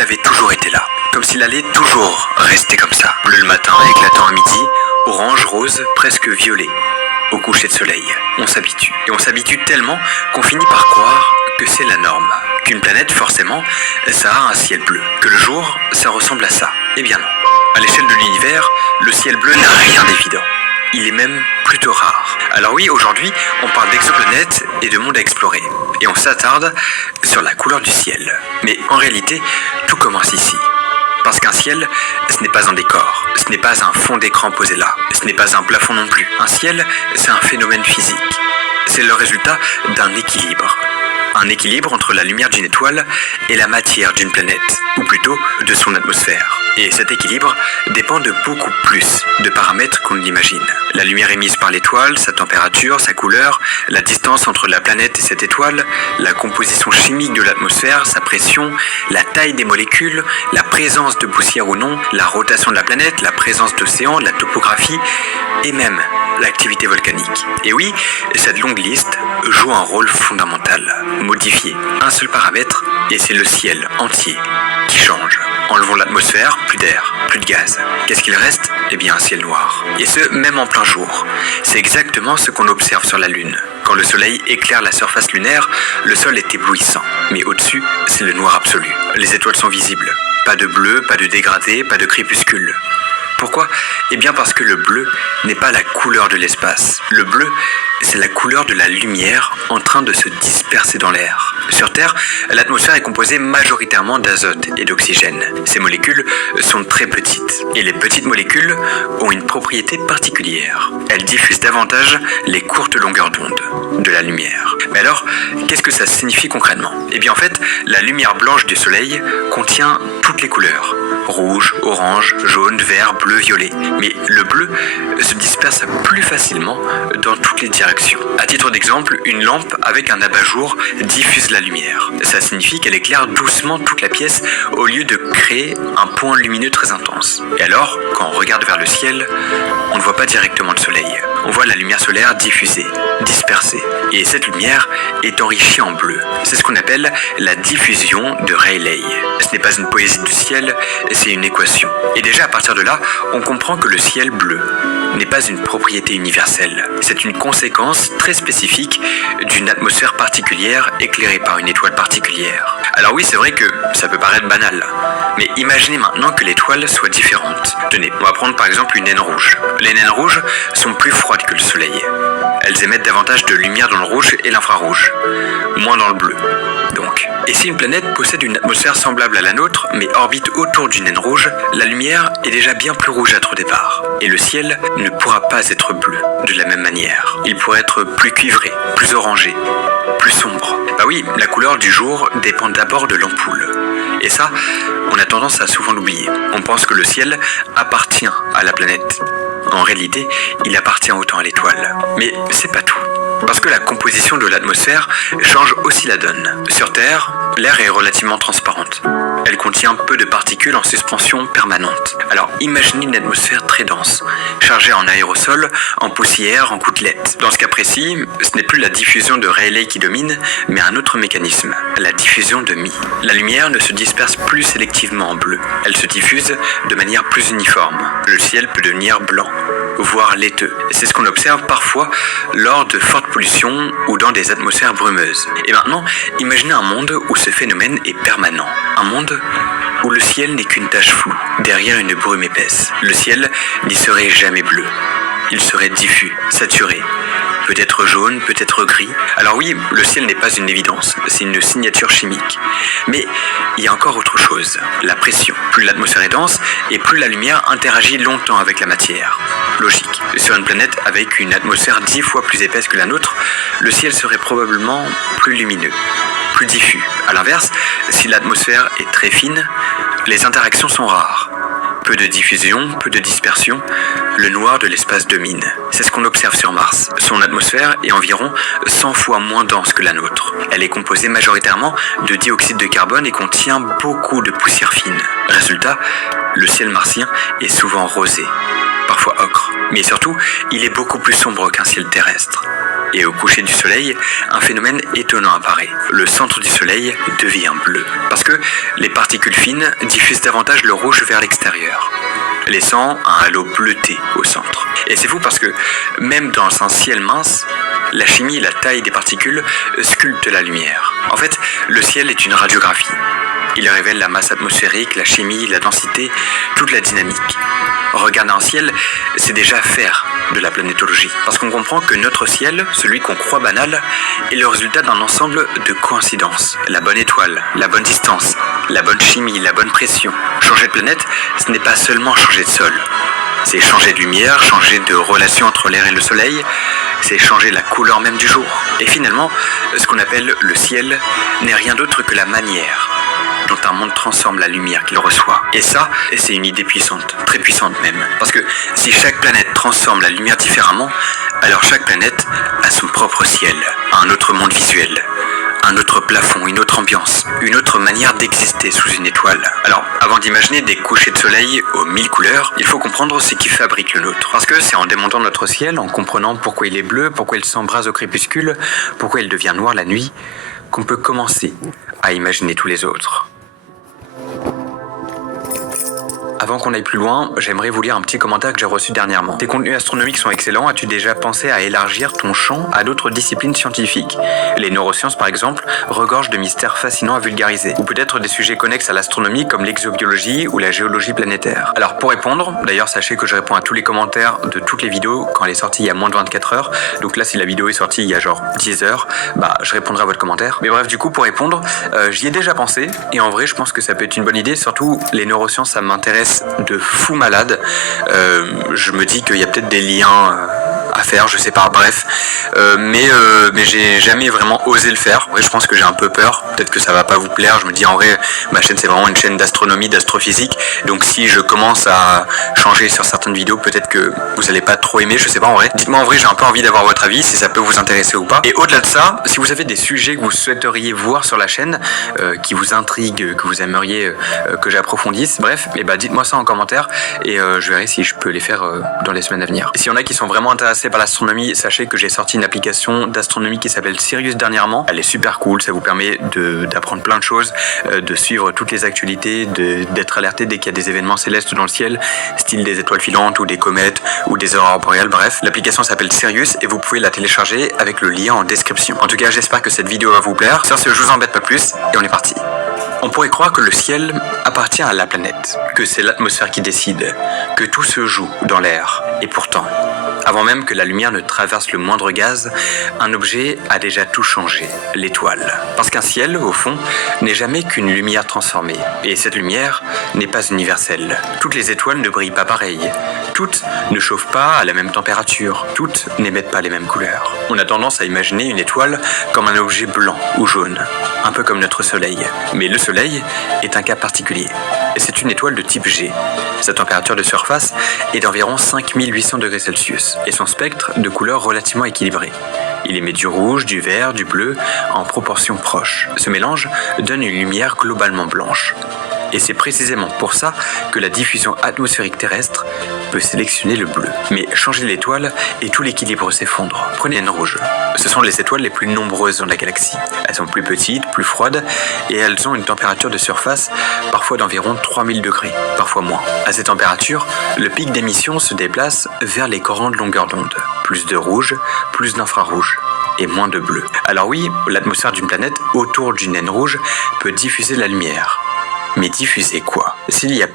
s'il avait toujours été là, comme s'il allait toujours rester comme ça. Bleu le matin, éclatant à midi, orange, rose, presque violet. Au coucher de soleil, on s'habitue. Et on s'habitue tellement qu'on finit par croire que c'est la norme. Qu'une planète, forcément, ça a un ciel bleu. Que le jour, ça ressemble à ça. Eh bien non. À l'échelle de l'univers, le ciel bleu n'a rien d'évident. Il est même plutôt rare. Alors oui, aujourd'hui, on parle d'exoplanètes et de mondes à explorer. Et on s'attarde sur la couleur du ciel. Mais en réalité, tout commence ici. Parce qu'un ciel, ce n'est pas un décor, ce n'est pas un fond d'écran posé là, ce n'est pas un plafond non plus. Un ciel, c'est un phénomène physique. C'est le résultat d'un équilibre. Un équilibre entre la lumière d'une étoile et la matière d'une planète, ou plutôt de son atmosphère. Et cet équilibre dépend de beaucoup plus de paramètres qu'on ne l'imagine. La lumière émise par l'étoile, sa température, sa couleur, la distance entre la planète et cette étoile, la composition chimique de l'atmosphère, sa pression, la taille des molécules, la présence de poussière ou non, la rotation de la planète, la présence d'océans, la topographie et même l'activité volcanique. Et oui, cette longue liste joue un rôle fondamental. Modifier un seul paramètre et c'est le ciel entier qui change. Enlevons l'atmosphère, plus d'air, plus de gaz. Qu'est-ce qu'il reste ? Eh bien un ciel noir. Et ce, même en plein jour. C'est exactement ce qu'on observe sur la Lune. Quand le soleil éclaire la surface lunaire, le sol est éblouissant. Mais au-dessus, c'est le noir absolu. Les étoiles sont visibles. Pas de bleu, pas de dégradé, pas de crépuscule. Pourquoi ? Eh bien parce que le bleu n'est pas la couleur de l'espace. Le bleu, c'est la couleur de la lumière en train de se disperser dans l'air. Sur Terre, l'atmosphère est composée majoritairement d'azote et d'oxygène. Ces molécules sont très petites. Et les petites molécules ont une propriété particulière. Elles diffusent davantage les courtes longueurs d'onde de la lumière. Mais alors, qu'est-ce que ça signifie concrètement ? Eh bien en fait, la lumière blanche du soleil contient toutes les couleurs. Rouge, orange, jaune, vert, bleu, violet. Mais le bleu se disperse plus facilement dans toutes les directions. À titre d'exemple, une lampe avec un abat-jour diffuse la lumière. Ça signifie qu'elle éclaire doucement toute la pièce au lieu de créer un point lumineux très intense. Et alors, quand on regarde vers le ciel, on ne voit pas directement le soleil. On voit la lumière solaire diffusée, dispersée. Et cette lumière est enrichie en bleu. C'est ce qu'on appelle la diffusion de Rayleigh. Ce n'est pas une poésie du ciel, c'est une équation. Et déjà à partir de là, on comprend que le ciel bleu n'est pas une propriété universelle. C'est une conséquence très spécifique d'une atmosphère particulière éclairée par une étoile particulière. Alors oui, c'est vrai que ça peut paraître banal, mais imaginez maintenant que l'étoile soit différente. Tenez, on va prendre par exemple une naine rouge. Les naines rouges sont plus froides que le soleil. Elles émettent davantage de lumière dans le rouge et l'infrarouge, moins dans le bleu. Donc, et si une planète possède une atmosphère semblable à la nôtre, mais orbite autour d'une naine rouge, la lumière est déjà bien plus rougeâtre au départ. Et le ciel ne pourra pas être bleu de la même manière. Il pourrait être plus cuivré, plus orangé, plus sombre. Bah oui, la couleur du jour dépend d'abord de l'ampoule. Et ça, on a tendance à souvent l'oublier. On pense que le ciel appartient à la planète. En réalité, il appartient autant à l'étoile. Mais c'est pas tout. Parce que la composition de l'atmosphère change aussi la donne. Sur Terre, l'air est relativement transparente. Elle contient peu de particules en suspension permanente. Alors imaginez une atmosphère très dense, chargée en aérosols, en poussière, en gouttelettes. Dans ce cas précis, ce n'est plus la diffusion de Rayleigh qui domine, mais un autre mécanisme, la diffusion de Mie. La lumière ne se disperse plus sélectivement en bleu. Elle se diffuse de manière plus uniforme. Le ciel peut devenir blanc, voire laiteux. C'est ce qu'on observe parfois lors de fortes pollutions ou dans des atmosphères brumeuses. Et maintenant, imaginez un monde où ce phénomène est permanent. Un monde où le ciel n'est qu'une tache floue, derrière une brume épaisse. Le ciel n'y serait jamais bleu. Il serait diffus, saturé, peut-être jaune, peut-être gris. Alors oui, le ciel n'est pas une évidence, c'est une signature chimique. Mais il y a encore autre chose, la pression. Plus l'atmosphère est dense, et plus la lumière interagit longtemps avec la matière. Logique. Sur une planète avec une atmosphère 10 fois plus épaisse que la nôtre, le ciel serait probablement plus lumineux, plus diffus. A l'inverse, si l'atmosphère est très fine, les interactions sont rares. Peu de diffusion, peu de dispersion, le noir de l'espace domine. C'est ce qu'on observe sur Mars. Son atmosphère est environ 100 fois moins dense que la nôtre. Elle est composée majoritairement de dioxyde de carbone et contient beaucoup de poussière fine. Résultat, le ciel martien est souvent rosé, parfois ocre. Mais surtout, il est beaucoup plus sombre qu'un ciel terrestre. Et au coucher du soleil, un phénomène étonnant apparaît. Le centre du soleil devient bleu. Parce que les particules fines diffusent davantage le rouge vers l'extérieur, laissant un halo bleuté au centre. Et c'est fou parce que même dans un ciel mince, la chimie et la taille des particules sculptent la lumière. En fait, le ciel est une radiographie. Il révèle la masse atmosphérique, la chimie, la densité, toute la dynamique. Regarder un ciel, c'est déjà faire de la planétologie. Parce qu'on comprend que notre ciel, celui qu'on croit banal, est le résultat d'un ensemble de coïncidences. La bonne étoile, la bonne distance, la bonne chimie, la bonne pression. Changer de planète, ce n'est pas seulement changer de sol. C'est changer de lumière, changer de relation entre l'air et le soleil, c'est changer la couleur même du jour. Et finalement, ce qu'on appelle le ciel n'est rien d'autre que la manière dont un monde transforme la lumière qu'il reçoit. Et ça, c'est une idée puissante, très puissante même. Parce que si chaque planète transforme la lumière différemment, alors chaque planète a son propre ciel, un autre monde visuel, un autre plafond, une autre ambiance, une autre manière d'exister sous une étoile. Alors, avant d'imaginer des couchers de soleil aux 1000 couleurs, il faut comprendre ce qui fabrique le nôtre. Parce que c'est en démontant notre ciel, en comprenant pourquoi il est bleu, pourquoi il s'embrase au crépuscule, pourquoi il devient noir la nuit, qu'on peut commencer à imaginer tous les autres. Avant qu'on aille plus loin, j'aimerais vous lire un petit commentaire que j'ai reçu dernièrement. Tes contenus astronomiques sont excellents, as-tu déjà pensé à élargir ton champ à d'autres disciplines scientifiques? Les neurosciences par exemple regorgent de mystères fascinants à vulgariser. Ou peut-être des sujets connexes à l'astronomie comme l'exobiologie ou la géologie planétaire. Alors pour répondre, d'ailleurs sachez que je réponds à tous les commentaires de toutes les vidéos quand elle est sortie il y a moins de 24 heures. Donc là si la vidéo est sortie il y a genre 10 heures, je répondrai à votre commentaire. Mais bref, du coup pour répondre, j'y ai déjà pensé et en vrai je pense que ça peut être une bonne idée. Surtout les neurosciences ça m'intéresse de fou malade. Je me dis qu'il y a peut-être des liens à faire, je sais pas, bref. Mais j'ai jamais vraiment osé le faire. En vrai, je pense que j'ai un peu peur. Peut-être que ça va pas vous plaire. Je me dis en vrai, ma chaîne c'est vraiment une chaîne d'astronomie, d'astrophysique. Donc si je commence à changer sur certaines vidéos, peut-être que vous allez pas trop aimer, je sais pas en vrai. Dites-moi en vrai, j'ai un peu envie d'avoir votre avis, si ça peut vous intéresser ou pas. Et au-delà de ça, si vous avez des sujets que vous souhaiteriez voir sur la chaîne, qui vous intriguent, que vous aimeriez que j'approfondisse, bref, dites-moi ça en commentaire et je verrai si je peux les faire dans les semaines à venir. Et s'il y en a qui sont vraiment intéressés par l'astronomie, sachez que j'ai sorti une application d'astronomie qui s'appelle Sirius dernièrement. Elle est super cool, ça vous permet d'apprendre plein de choses, de suivre toutes les actualités, d'être alerté dès qu'il y a des événements célestes dans le ciel, style des étoiles filantes ou des comètes ou des aurores boréales, bref. L'application s'appelle Sirius et vous pouvez la télécharger avec le lien en description. En tout cas, j'espère que cette vidéo va vous plaire. Sur ce, je vous embête pas plus et on est parti. On pourrait croire que le ciel appartient à la planète, que c'est l'atmosphère qui décide, que tout se joue dans l'air. Et pourtant, avant même que la lumière ne traverse le moindre gaz, un objet a déjà tout changé, l'étoile. Parce qu'un ciel, au fond, n'est jamais qu'une lumière transformée. Et cette lumière n'est pas universelle. Toutes les étoiles ne brillent pas pareil. Toutes ne chauffent pas à la même température. Toutes n'émettent pas les mêmes couleurs. On a tendance à imaginer une étoile comme un objet blanc ou jaune, un peu comme notre soleil. Mais le soleil est un cas particulier. C'est une étoile de type G. Sa température de surface est d'environ 5800 degrés Celsius et son spectre de couleurs relativement équilibré. Il émet du rouge, du vert, du bleu en proportions proches. Ce mélange donne une lumière globalement blanche. Et c'est précisément pour ça que la diffusion atmosphérique terrestre peut sélectionner le bleu. Mais changer l'étoile et tout l'équilibre s'effondre. Prenez une naine rouge. Ce sont les étoiles les plus nombreuses dans la galaxie. Elles sont plus petites, plus froides, et elles ont une température de surface parfois d'environ 3000 degrés, parfois moins. À ces températures, le pic d'émission se déplace vers les grandes longueurs d'onde. Plus de rouge, plus d'infrarouge et moins de bleu. Alors oui, l'atmosphère d'une planète autour d'une naine rouge peut diffuser la lumière. Mais diffuser quoi? S'il y a